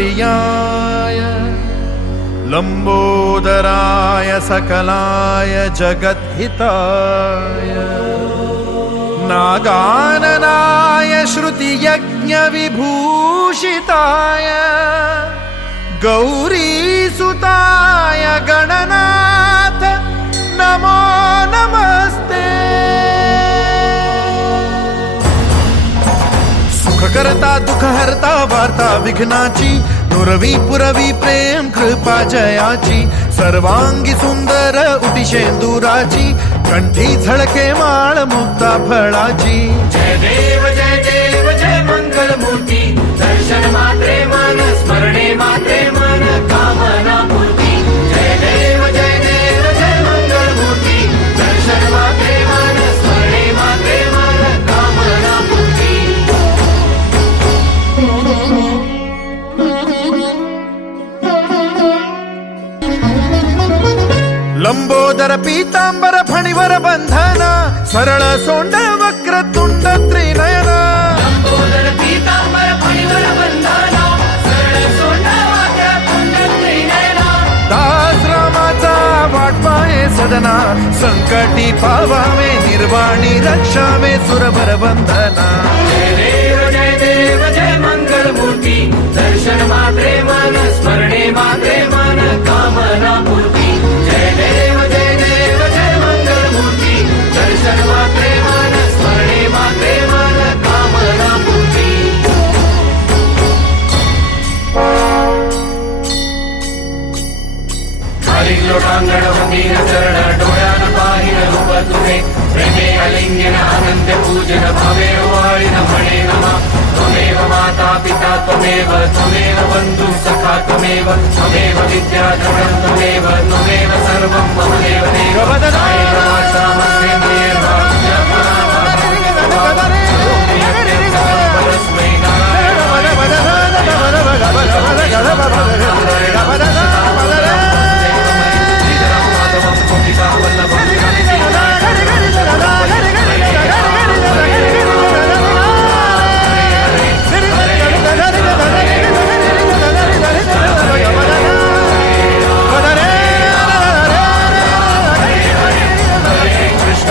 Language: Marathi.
प्रियाय लंबोदराय सकलाय जगद्हिताय नागाननाय श्रुतियज्ञविभूषिताय गौरीसुताय गणनाथ नमो नमस्ते। सुखकर्ता दुःखहर्ता वार्ता विघ्नाची नुरवी पुरवी प्रेम कृपा जयाची सर्वांगी सुंदर उटिशेंदुराची कंठी झळके माळ मुक्ता फळाची। जय देव जय देव जय मंगलमूर्ती दर्शन मात्रे मन स्मरणे मात्रे मन कामना पूर्ती। जय देव जय देव जय मंगलमूर्ती दर्शन मात्रे मन स्मरणे मात्रे मन कामना पूर्ती। लंबोदर पीतांबर फणीवर बंधना सरळ सोंड वक्रतुंड त्रिनयना लंबोदर पीतांबर फणीवर बंधना सरळ सोंड वक्रतुंड त्रिनयना दास रामाचा वाटपाये सदना संकटी पावावे निर्वाणी रक्षावे सुरभर बंधना। जय देव जय मंगलमूर्ती दर्शन मात्रे मन स्मरणे मात्रे मन कामना पूर्ती। जय देव जय मंगलमूर्ती दर्शन मात्रे मन स्मरणे मात्रे मन कामना पूर्ती। खालील लोटांगण भंगीर चरण डोळ्यान पाहिन रूप तुझे प्रेमे अलिंगन आनंद पूजन भावे वाळीन म्हणे नमा। त्वमेव माता पिता त्वमेव त्वमेव बंधु सखा त्वमेव त्वमेव विद्या द्रविणं त्वमेव त्वमेव सर्वं मम देव देव। कायेन वाचा मनसेन्द्रियैर्वा परस्मै कृष्ण